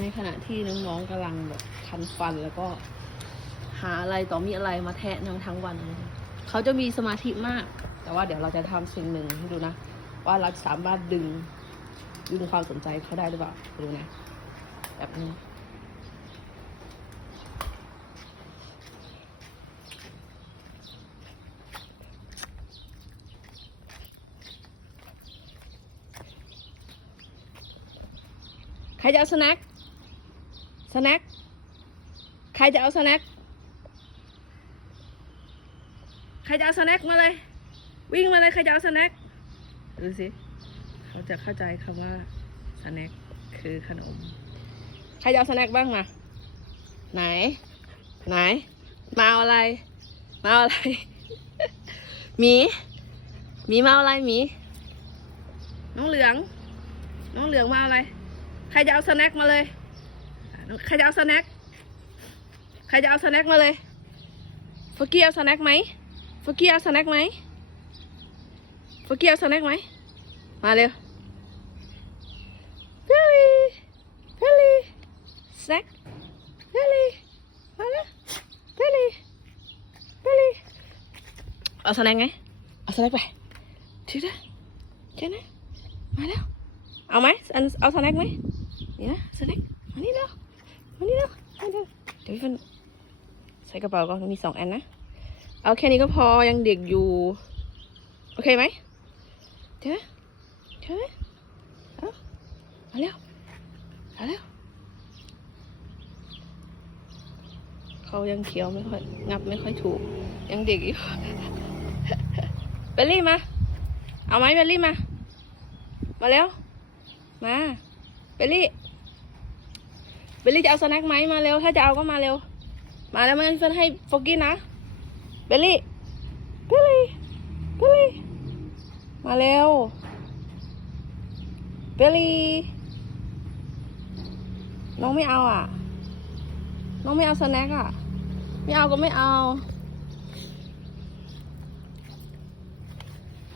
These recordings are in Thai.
ในขณะที่น้องๆกำลังแบบคันฟันแล้วก็หาอะไรต่อมีอะไรมาแทะทั้งทั้งวันเลยเขาจะมีสมาธิมาก แต่ว่าเดี๋ยวเราจะทำสิ่งหนึ่งให้ดูนะ ว่าเราสามารถดึงดึงความสนใจเขาได้หรือเปล่าดูนะ แบบนี้ใครจะเอาสแน็ค สแน็ค ใครจะเอาสแน็ค ใครจะเอาสแน็คมาเลย วิ่งมาเลย ใครจะเอาสแน็ค ดูสิ เขาจะเข้าใจคำว่าสแน็คคือขนม ใครจะเอาสแน็คบ้างมา ไหน ไหน มาเอาอะไร มาเอาอะไร มี มีมาเอาอะไรมี น้องเหลือง น้องเหลืองมาเอาอะไร ใครจะเอาสแน็คมาเลย ใครจะเอาสแน็คใครจะเอาสแน็คมาเลยฟกี้เอาสแน็คไหมฟกี้เอาสแน็คไหมฟกี้เอาสแน็คไหมมาเร็วเพลลี่เพลลี่สแน็คเพลลี่มาเร็วเพลลี่เพลลี่เอาสแน็คไงเอาสแน็คไปถือนะเจ้นะมาแล้วเอาไหมอันเอาสแน็คไหมนี่นะสแน็คมานี่เร็ว มานี่เร็วเร็วเดี๋ยวพี่ฟันใส่กระเป๋าก่อนมีสองอันนะ เอาแค่นี้ก็พอยังเด็กอยู่ โอเคไหมเดี๋ยวเดี๋ยวเอามาเร็วมาเร็วเขายังเคี้ยวไม่ค่อยงับไม่ค่อยถูก ยังเด็กอยู่เบลลี่มา เอาไหมเบลลี่มา มาแล้ว มาเบลลี่ ลลี่จะเอาสแน็คไหมมาเร็ว ถ้าจะเอาก็มาเร็ว มาแล้วมันเฟิร์นให้โฟกี้นะ เบลลี่ เบลลี่ เบลลี่ มาเร็ว เบลลี่ น้องไม่เอาอะ น้องไม่เอาสแน็คอะ ไม่เอาก็ไม่เอา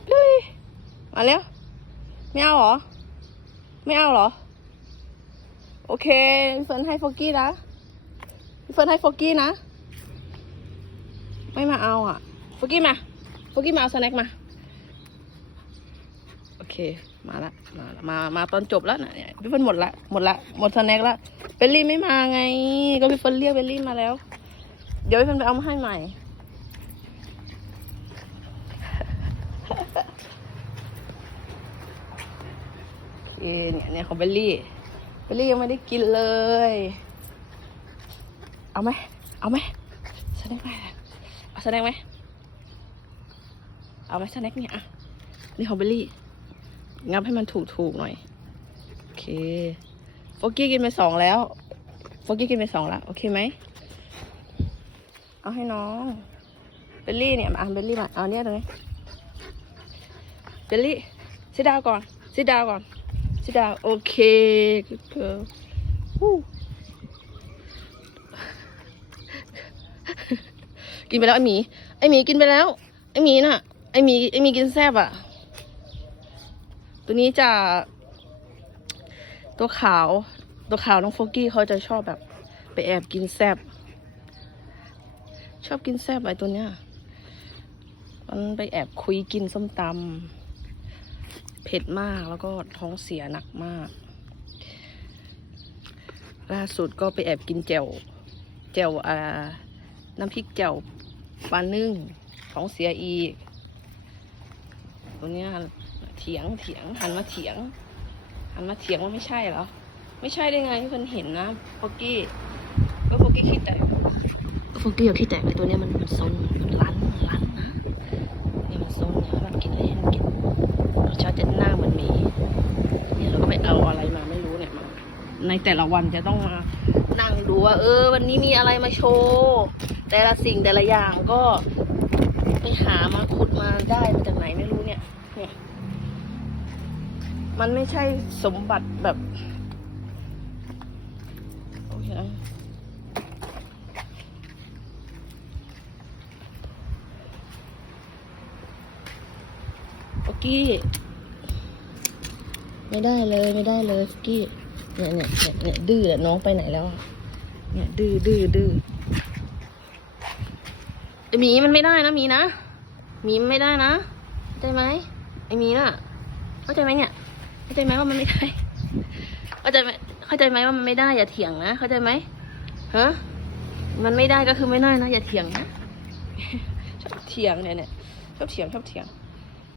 เบลลี่ มาเร็ว ไม่เอาเหรอ ไม่เอาเหรอ โอเคเฟิร์นให้โฟกี้นะเฟิร์นให้โฟกี้นะ ไม่มาเอาอะโฟกี้มาโฟกี้มาเอาสแน็คมา โอเค มาละ มาละมามาตอนจบแล้วนะเนี่ยพี่เฟิร์นหมดละ หมดละ หมดสแน็คละเบลลี่ไม่มาไง ก็พี่เฟิร์นเรียกเบลลี่มาแล้ว เดี๋ยวพี่เฟิร์นไปเอามาให้ใหม่เนี่ยเนี่ยของเบลลี่ ลลี่ยังไม่ได้กินเลย เอาไหม เอาไหมสแน็คไหมเอาสแน็คไหมเอาไหมสแน็คเนี่ยอะนี่ของเบลลี่ งับให้มันถูกถูกๆหน่อย โอเคโฟกี้กินไปสองแล้วโฟกี้กินไปสองแล้ว โอเคไหม เอาให้น้อง เบลลี่เนี่ยมาอะเบลลี่มา เอาเนี่ยตรงนี้ เบลลี่ซิดาวก่อนซิดาวก่อน sit down โอเค good girl ฮู้กินไปแล้วไอหมี ไอหมีกินไปแล้ว ไอหมีน่ะ ไอหมี ไอหมีกินแซบอะ ตัวนี้จะ ตัวขาว ตัวขาวน้องโฟกี้เขาจะชอบแบบ ไปแอบกินแซบ ชอบกินแซบไอตัวเนี้ย มันไปแอบคุยกินส้มตำ ผ็ดมากแล้วก็ท้องเสียหนักมาก ล่าสุดก็ไปแอบกินแจ่วแจ่วอ่าน้ำพริกแจ่วปลานึ่งท้องเสียอีกตัวเนี้ยเถียงเถียงหันมาเถียงหันมาเถียงว่าไม่ใช่เหรอไม่ใช่ได้ไงที่เพิ่นเห็นนะโฟกี้ก็โฟกี้คิดแต่ก็โฟกี้อยากคิดแต่ไอตัวเนี้ยมันมันซนมันรั้นมันรั้นนะเนี่ยมันซนเนี่ยมันกินอะไรให้มันกิน ชาติจะหน้าเหมือนหมีเนี่ยเราก็ไปเอาอะไรมาไม่รู้เนี่ยมา ในแต่ละวันจะต้องมานั่งดูว่าเออ วันนี้มีอะไรมาโชว์แต่ละสิ่งแต่ละอย่างก็ ไปหามาขุดมาได้มาจากไหนไม่รู้เนี่ย เนี่ย มันไม่ใช่สมบัติแบบโอเคนะโอ กี้ ไม่ได้เลยไม่ได้เลยฟุกี้เนี่ยเนี่ยเนี่ยเนี่ยดื้อแหละน้องไปไหนแล้วเนี่ยดื้อดื้อดื้อไอหมีมันไม่ได้นะหมีนะหมีมันไม่ได้นะเข้าใจไหมไอหมีน่ะเข้าใจไหมเนี่ยเข้าใจไหมว่ามันไม่ได้เข้าใจไหมเข้าใจไหมว่ามันไม่ได้อย่าเถียงนะเข้าใจไหมฮะมันไม่ได้ก็คือไม่ได้นะอย่าเถียงนะชอบเถียงเนี่ยเนี่ยชอบเถียงชอบเถียง